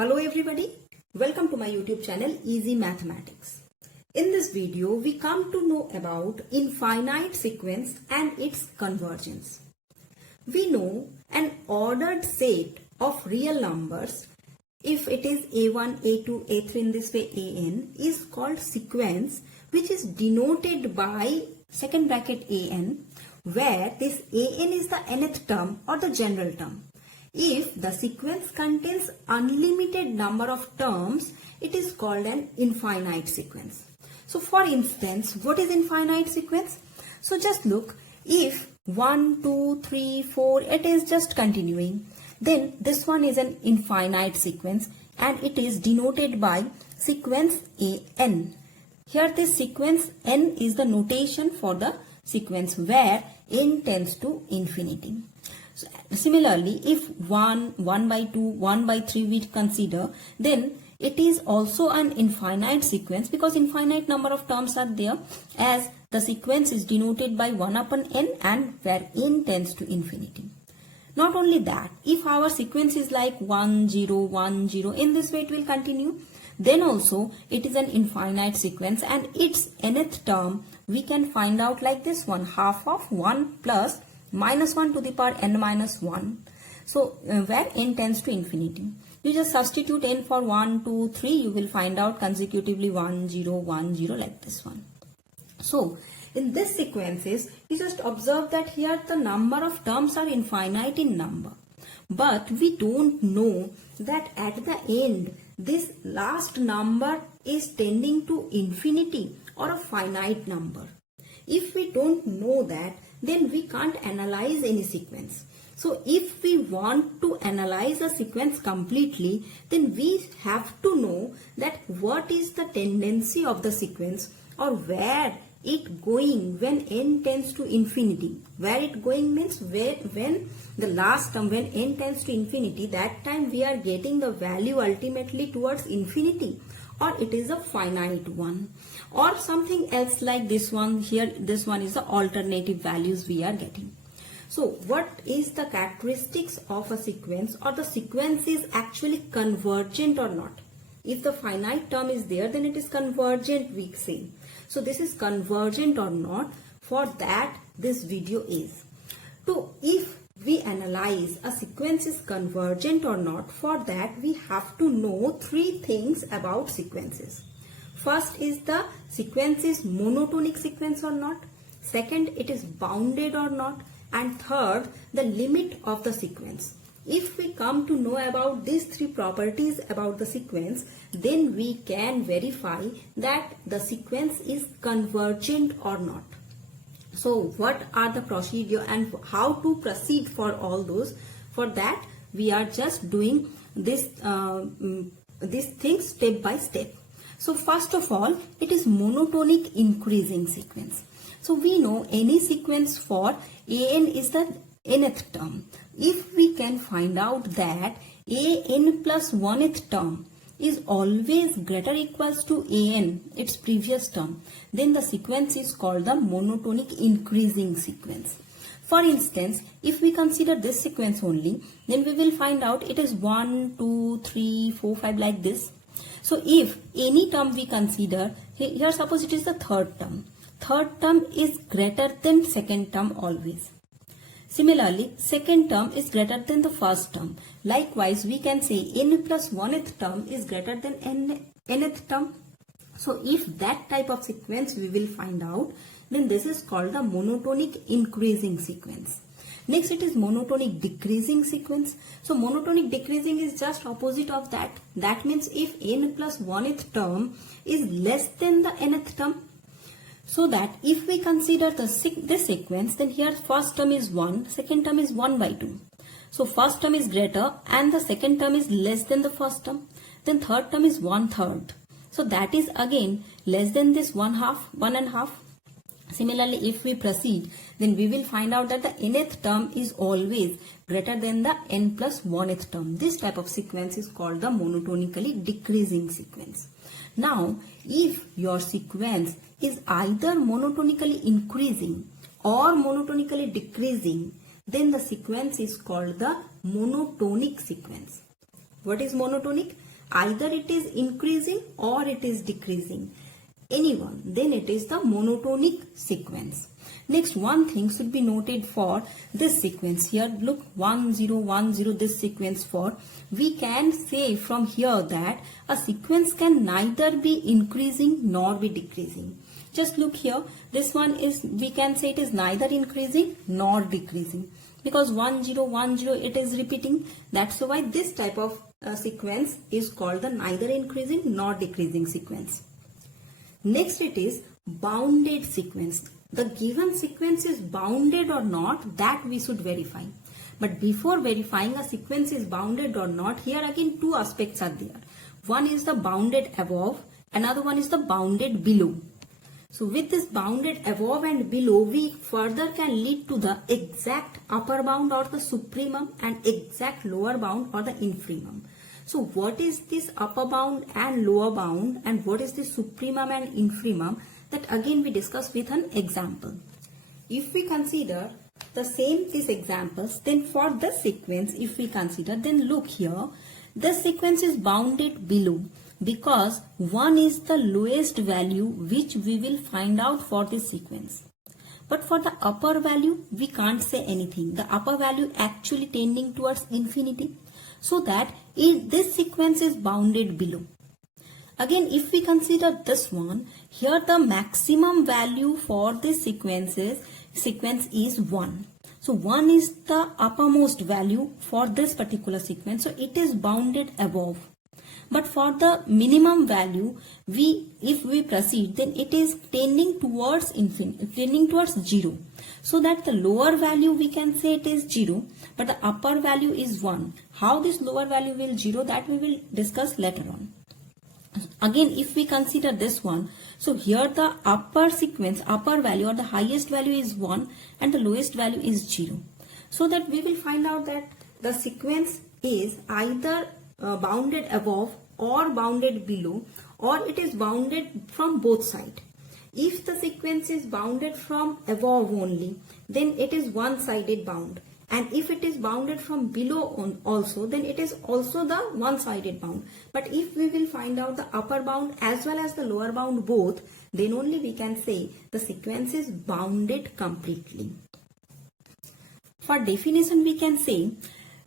Hello everybody, welcome to my YouTube channel Easy Mathematics. In this video, we come to know about infinite sequence and its convergence. We know an ordered set of real numbers, if it is a1, a2, a3 in this way an, is called sequence, which is denoted by second bracket an, where this an is the nth term or the general term. If the sequence contains unlimited number of terms, it is called an infinite sequence. So for instance, what is infinite sequence? So just look, if 1, 2, 3, 4, it is just continuing, then this one is an infinite sequence and it is denoted by sequence an. Here this sequence n is the notation for the sequence where n tends to infinity. So, similarly, if 1, 1 by 2, 1 by 3 we consider, then it is also an infinite sequence because infinite number of terms are there, as the sequence is denoted by 1 upon n and where n tends to infinity. Not only that, if our sequence is like 1, 0, 1, 0, in this way it will continue, then also it is an infinite sequence and its nth term we can find out like this one, half of 1 plus minus 1 to the power n minus 1. So where n tends to infinity. You just substitute n for 1, 2, 3, you will find out consecutively 1, 0, 1, 0 like this one. So in this sequences, you just observe that here the number of terms are infinite in number. But we don't know that at the end, this last number is tending to infinity or a finite number. If we don't know that, then we can't analyze any sequence. So if we want to analyze a sequence completely, then we have to know that what is the tendency of the sequence or where it going when n tends to infinity. Where it going means when the last term, when n tends to infinity, that time we are getting the value ultimately towards infinity, or it is a finite one, or something else like this one here. This one is the alternative values we are getting. So what is the characteristics of a sequence, or the sequence is actually convergent or not? If the finite term is there, then it is convergent, we say. So this is convergent or not, for that this video is. So if we analyze a sequence is convergent or not, for that we have to know three things about sequences. First is the sequence is monotonic sequence or not. Second, it is bounded or not. And third, the limit of the sequence. If we come to know about these three properties about the sequence, then we can verify that the sequence is convergent or not. So what are the procedure and how to proceed for all those? For that, we are just doing this these things step by step. So first of all, it is monotonic increasing sequence. So we know any sequence for an is the nth term. If we can find out that an plus 1th term is always greater equals to an, its previous term, then the sequence is called the monotonic increasing sequence. For instance, if we consider this sequence only, then we will find out it is 1, 2, 3, 4, 5 like this. So if any term we consider, here suppose it is the third term. Third term is greater than second term always. Similarly, second term is greater than the first term. Likewise, we can say n plus 1th term is greater than nth term. So if that type of sequence we will find out, then this is called the monotonic increasing sequence. Next, it is monotonic decreasing sequence. So monotonic decreasing is just opposite of that. That means if n plus 1th term is less than the nth term, so that if we consider this sequence, then here first term is 1, second term is 1 by 2. So first term is greater and the second term is less than the first term. Then third term is 1/3. So that is again less than this 1/2. Similarly, if we proceed, then we will find out that the nth term is always greater than the n plus 1th term. This type of sequence is called the monotonically decreasing sequence. Now, if your sequence is either monotonically increasing or monotonically decreasing, then the sequence is called the monotonic sequence. What is monotonic? either it is increasing or it is decreasing, anyone, then it is the monotonic sequence. Next, one thing should be noted for this sequence. Here look, 1 0 1 0, this sequence for, we can say from here that a sequence can neither be increasing nor be decreasing. Just look here, this one is, we can say it is neither increasing nor decreasing, because 1 0 1 0 it is repeating. That's why this type of sequence is called the neither increasing nor decreasing sequence. Next, it is bounded sequence. The given sequence is bounded or not, that we should verify. But before verifying a sequence is bounded or not, here again two aspects are there. One is the bounded above, another one is the bounded below. So with this bounded above and below, we further can lead to the exact upper bound or the supremum and exact lower bound or the infimum. So what is this upper bound and lower bound, and what is the supremum and infimum? That again we discuss with an example. If we consider the same these examples, then for the sequence, if we consider, then look here, the sequence is bounded below because 1 is the lowest value which we will find out for this sequence. But for the upper value, we can't say anything. The upper value actually tending towards infinity. So that this sequence is bounded below. Again, if we consider this one, here the maximum value for this sequence is 1. So 1 is the uppermost value for this particular sequence. So it is bounded above. But for the minimum value, if we proceed, then it is tending towards infinity, tending towards 0. So that the lower value we can say it is 0, but the upper value is 1. How this lower value will 0, that we will discuss later on. Again, if we consider this one, so here the upper sequence, upper value or the highest value is 1 and the lowest value is 0. So that we will find out that the sequence is either bounded above or bounded below, or it is bounded from both sides. If the sequence is bounded from above only, then it is one-sided bound. And if it is bounded from below also, then it is also the one-sided bound. But if we will find out the upper bound as well as the lower bound both, then only we can say the sequence is bounded completely. For definition, we can say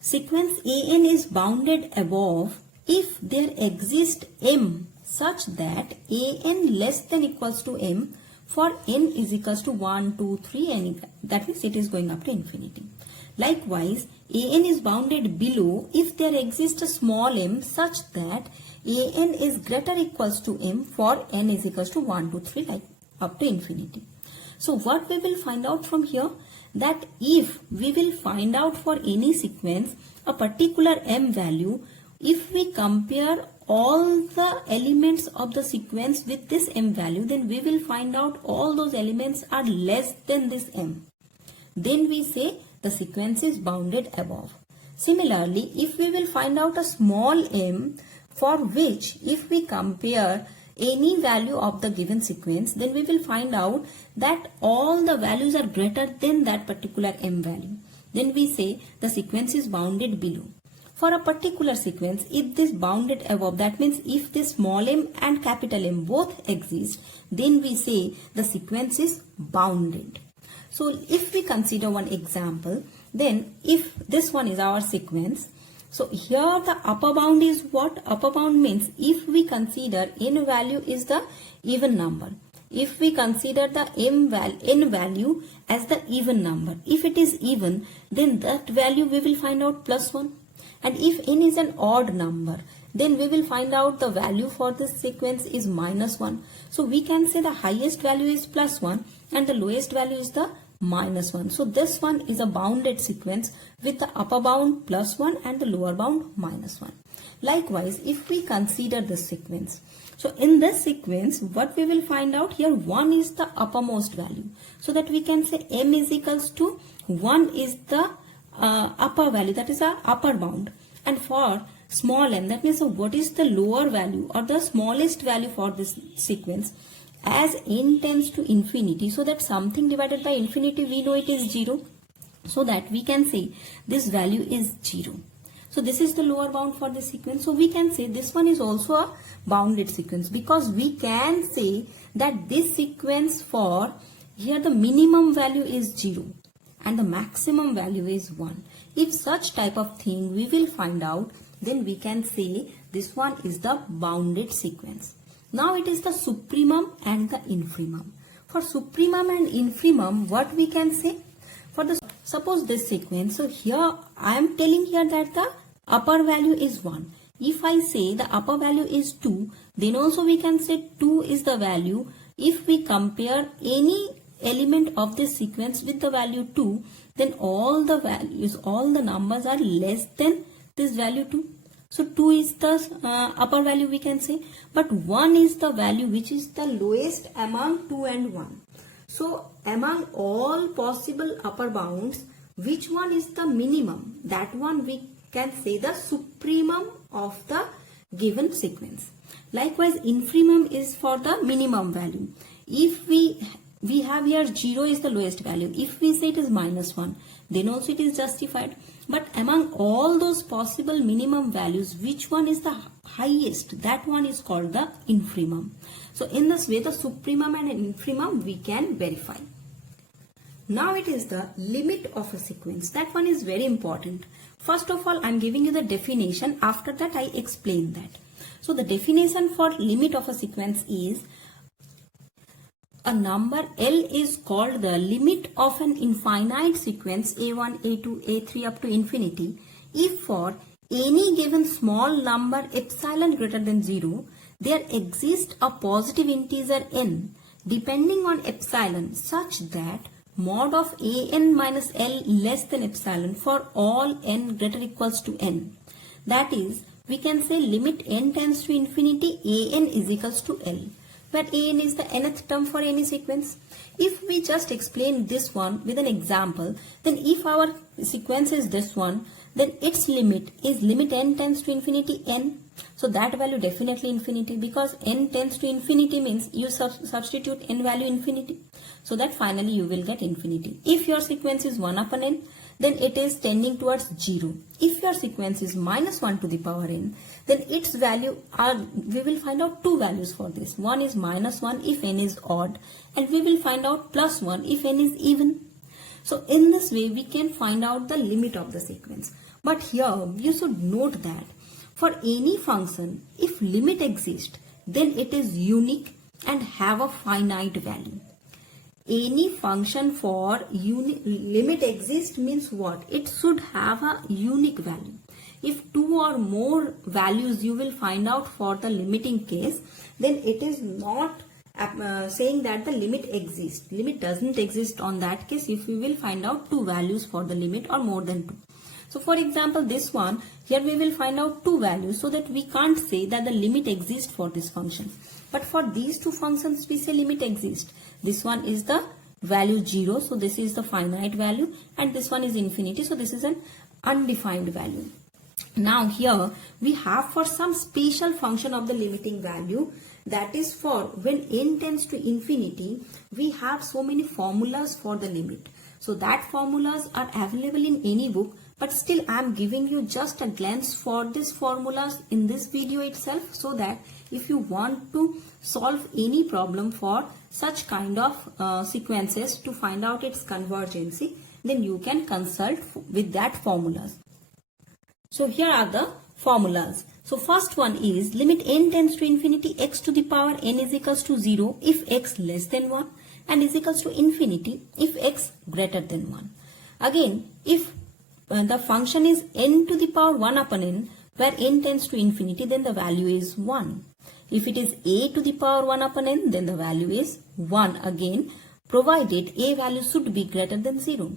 sequence AN is bounded above if there exists M such that AN less than equals to M for N is equals to 1, 2, 3, and that means it is going up to infinity. Likewise, AN is bounded below if there exists a small m such that AN is greater equals to M for N is equals to 1, 2, 3, like up to infinity. So what we will find out from here, that if we will find out for any sequence a particular m value, if we compare all the elements of the sequence with this m value, then we will find out all those elements are less than this m. Then we say the sequence is bounded above. Similarly, if we will find out a small m for which if we compare any value of the given sequence, then we will find out that all the values are greater than that particular m value. Then we say the sequence is bounded below. For a particular sequence, if this bounded above, that means if this small m and capital M both exist, then we say the sequence is bounded. So if we consider one example, then if this one is our sequence, so here the upper bound is what? Upper bound means if we consider n value is the even number. If we consider the n value as the even number, if it is even, then that value we will find out +1. And if n is an odd number, then we will find out the value for this sequence is -1. So we can say the highest value is +1 and the lowest value is the -1. So this one is a bounded sequence with the upper bound +1 and the lower bound -1. Likewise, if we consider this sequence, so in this sequence, what we will find out here, 1 is the uppermost value. So that we can say m is equals to 1 is the upper value, that is the upper bound. And for small m, that means what is the lower value or the smallest value for this sequence, as n tends to infinity, so that something divided by infinity we know it is 0, so that we can say this value is 0. So this is the lower bound for this sequence. So we can say this one is also a bounded sequence, because we can say that this sequence, for here the minimum value is 0 and the maximum value is 1. If such type of thing we will find out, then we can say this one is the bounded sequence. Now it is the supremum and the infimum. For supremum and infimum, what we can say? For the suppose this sequence, so here I am telling here that the upper value is 1. If I say the upper value is 2, then also we can say 2 is the value. If we compare any element of this sequence with the value 2, then all the values, all the numbers are less than this value 2. So 2 is the upper value we can say, but 1 is the value which is the lowest among 2 and 1. So among all possible upper bounds, which one is the minimum? That one we can say the supremum of the given sequence. Likewise, infimum is for the minimum value. If we have here 0 is the lowest value. If we say it is -1, then also it is justified. But among all those possible minimum values, which one is the highest? That one is called the infimum. So in this way, the supremum and infimum we can verify. Now it is the limit of a sequence. That one is very important. First of all, I am giving you the definition. After that, I explain that. So the definition for limit of a sequence is, a number L is called the limit of an infinite sequence A1, A2, A3 up to infinity if for any given small number epsilon greater than 0, there exists a positive integer n depending on epsilon such that mod of an minus L less than epsilon for all n greater equals to n. That is, we can say limit n tends to infinity, an is equals to L, where an is the nth term for any sequence. If we just explain this one with an example, then if our sequence is this one, then its limit is limit n tends to infinity n. So that value definitely infinity, because n tends to infinity means you substitute n value infinity. So that finally you will get infinity. If your sequence is 1 upon n, then it is tending towards 0. If your sequence is -1 to the power n, then its value are, we will find out two values for this. One is -1 if n is odd, and we will find out +1 if n is even. So in this way we can find out the limit of the sequence. But here you should note that for any function, if limit exists, then it is unique and have a finite value. Any function for limit exists means what? It should have a unique value. If two or more values you will find out for the limiting case, then it is not saying that the limit exists. Limit doesn't exist on that case if we will find out two values for the limit or more than two. So for example, this one, here we will find out two values, so that we can't say that the limit exists for this function. But for these two functions, we say limit exists. This one is the value 0, so this is the finite value, and this one is infinity, so this is an undefined value. Now here we have for some special function of the limiting value, that is for when n tends to infinity, we have so many formulas for the limit. So that formulas are available in any book, but still I am giving you just a glance for these formulas in this video itself, so that if you want to solve any problem for such kind of sequences to find out its convergency, then you can consult with that formulas. So here are the formulas. So first one is limit n tends to infinity x to the power n is equals to 0 if x less than 1 and is equals to infinity if x greater than 1. Again, if the function is n to the power 1 upon n, where n tends to infinity, then the value is 1. If it is a to the power 1 upon n, then the value is 1 again, provided a value should be greater than 0.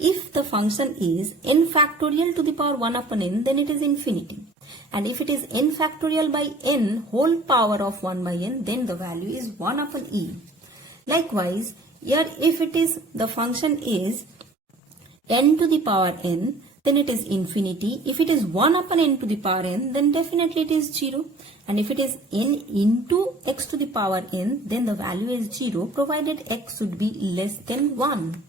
If the function is n factorial to the power 1 upon n, then it is infinity. And if it is n factorial by n whole power of 1 by n, then the value is 1 upon e. Likewise, here if it is the function is n to the power n, then it is infinity. If it is 1 upon n to the power n, then definitely it is 0. And if it is n into x to the power n, then the value is 0, provided x should be less than 1.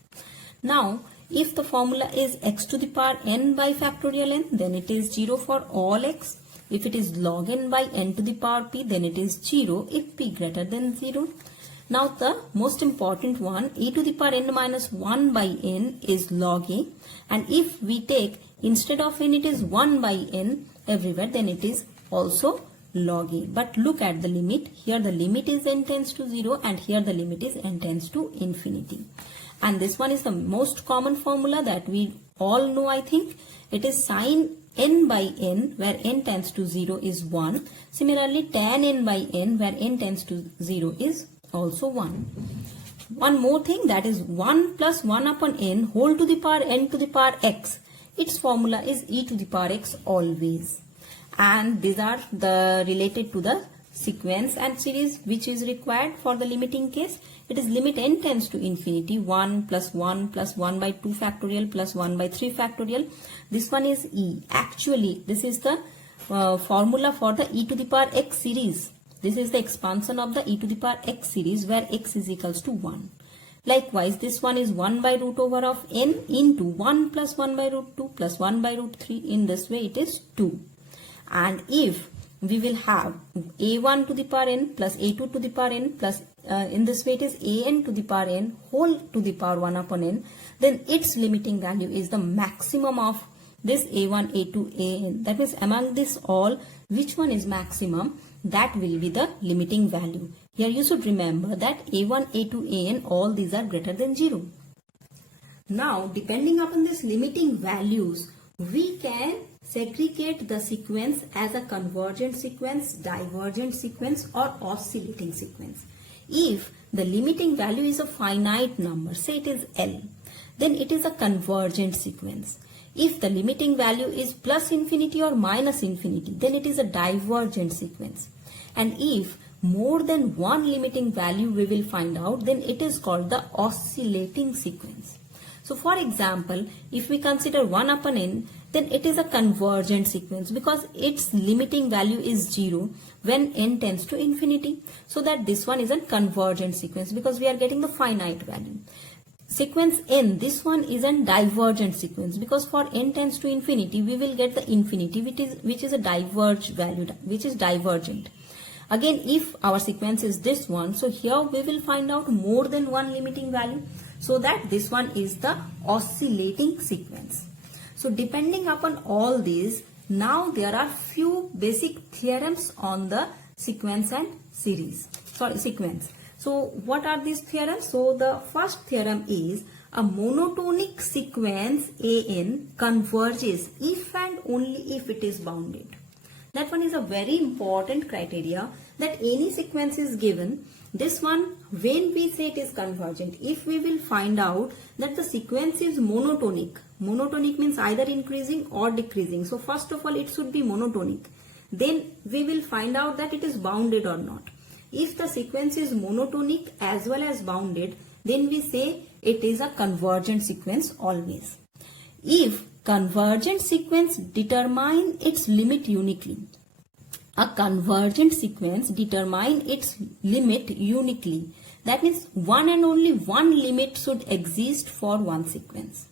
Now, If the formula is x to the power n by factorial n, then it is 0 for all x. If it is log n by n to the power p, then it is 0 if p greater than 0. Now the most important one, e to the power n minus 1 by n is log a, and if we take instead of n it is 1 by n everywhere, then it is also log a. But look at the limit. Here the limit is n tends to 0 and here the limit is n tends to infinity. And this one is the most common formula that we all know, I think. It is sin n by n where n tends to 0 is 1. Similarly tan n by n where n tends to 0 is also 1. One more thing, that is 1 plus 1 upon n whole to the power n to the power x. Its formula is e to the power x always. And these are the related to the sequence and series which is required for the limiting case. It is limit n tends to infinity, 1 plus 1 plus 1 by 2 factorial plus 1 by 3 factorial. This one is e. Actually, this is the formula for the e to the power x series. This is the expansion of the e to the power x series where x is equals to 1. Likewise, this one is 1 by root over of n into 1 plus 1 by root 2 plus 1 by root 3. In this way, it is 2. And if we will have a1 to the power n plus a2 to the power n plus in this way it is an to the power n whole to the power 1 upon n, then its limiting value is the maximum of this a1, a2, an. That means among this all, which one is maximum, that will be the limiting value. Here you should remember that a1, a2, an, all these are greater than 0. Now, depending upon these limiting values, we can segregate the sequence as a convergent sequence, divergent sequence, or oscillating sequence. If the limiting value is a finite number, say it is L, then it is a convergent sequence. If the limiting value is plus infinity or minus infinity, then it is a divergent sequence. And if more than one limiting value we will find out, then it is called the oscillating sequence. So for example, if we consider 1 upon n, then it is a convergent sequence because its limiting value is 0 when n tends to infinity. So that this one is a convergent sequence because we are getting the finite value. Sequence n, this one is a divergent sequence because for n tends to infinity, we will get the infinity which is a diverge value, which is divergent. Again, if our sequence is this one, so here we will find out more than one limiting value, so that this one is the oscillating sequence. So depending upon all these, now there are few basic theorems on the sequence and series. Sequence. So what are these theorems? So the first theorem is a monotonic sequence an converges if and only if it is bounded. That one is a very important criteria, that any sequence is given. This one, when we say it is convergent, if we will find out that the sequence is monotonic. Monotonic means either increasing or decreasing. So first of all, it should be monotonic. Then we will find out that it is bounded or not. If the sequence is monotonic as well as bounded, then we say it is a convergent sequence always. If convergent sequence determine its limit uniquely, a convergent sequence determine its limit uniquely. That means one and only one limit should exist for one sequence.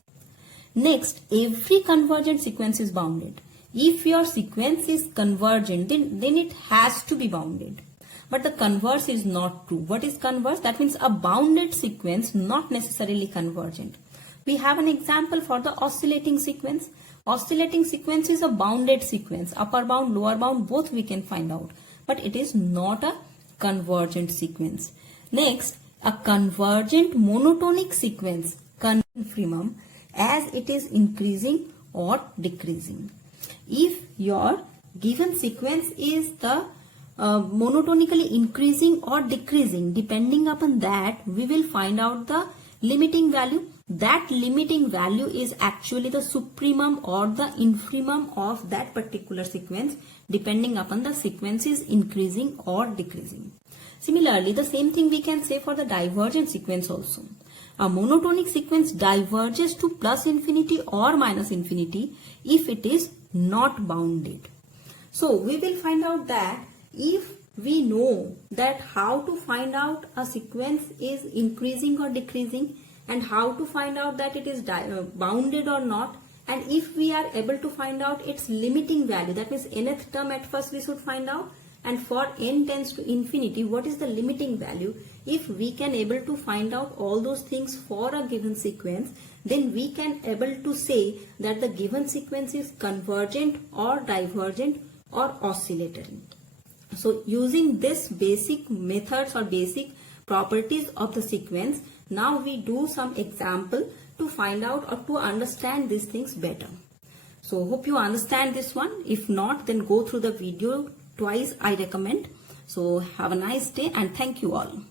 Next, every convergent sequence is bounded. If your sequence is convergent, then it has to be bounded. But the converse is not true. What is converse? That means a bounded sequence, not necessarily convergent. We have an example for the oscillating sequence. Oscillating sequence is a bounded sequence. Upper bound, lower bound, both we can find out. But it is not a convergent sequence. Next, a convergent monotonic sequence, infimum, as it is increasing or decreasing. If your given sequence is the monotonically increasing or decreasing, depending upon that, we will find out the limiting value. That limiting value is actually the supremum or the infimum of that particular sequence, depending upon the sequence is increasing or decreasing. Similarly, the same thing we can say for the divergent sequence also. A monotonic sequence diverges to plus infinity or minus infinity if it is not bounded. So we will find out that if we know that how to find out a sequence is increasing or decreasing, and how to find out that it is bounded or not, and if we are able to find out its limiting value, that means nth term at first we should find out, and for n tends to infinity, what is the limiting value. If we can able to find out all those things for a given sequence, then we can able to say that the given sequence is convergent or divergent or oscillatory. So using this basic methods or basic properties of the sequence, now we do some example to find out or to understand these things better. So hope you understand this one. If not, then go through the video twice, I recommend. So have a nice day and thank you all.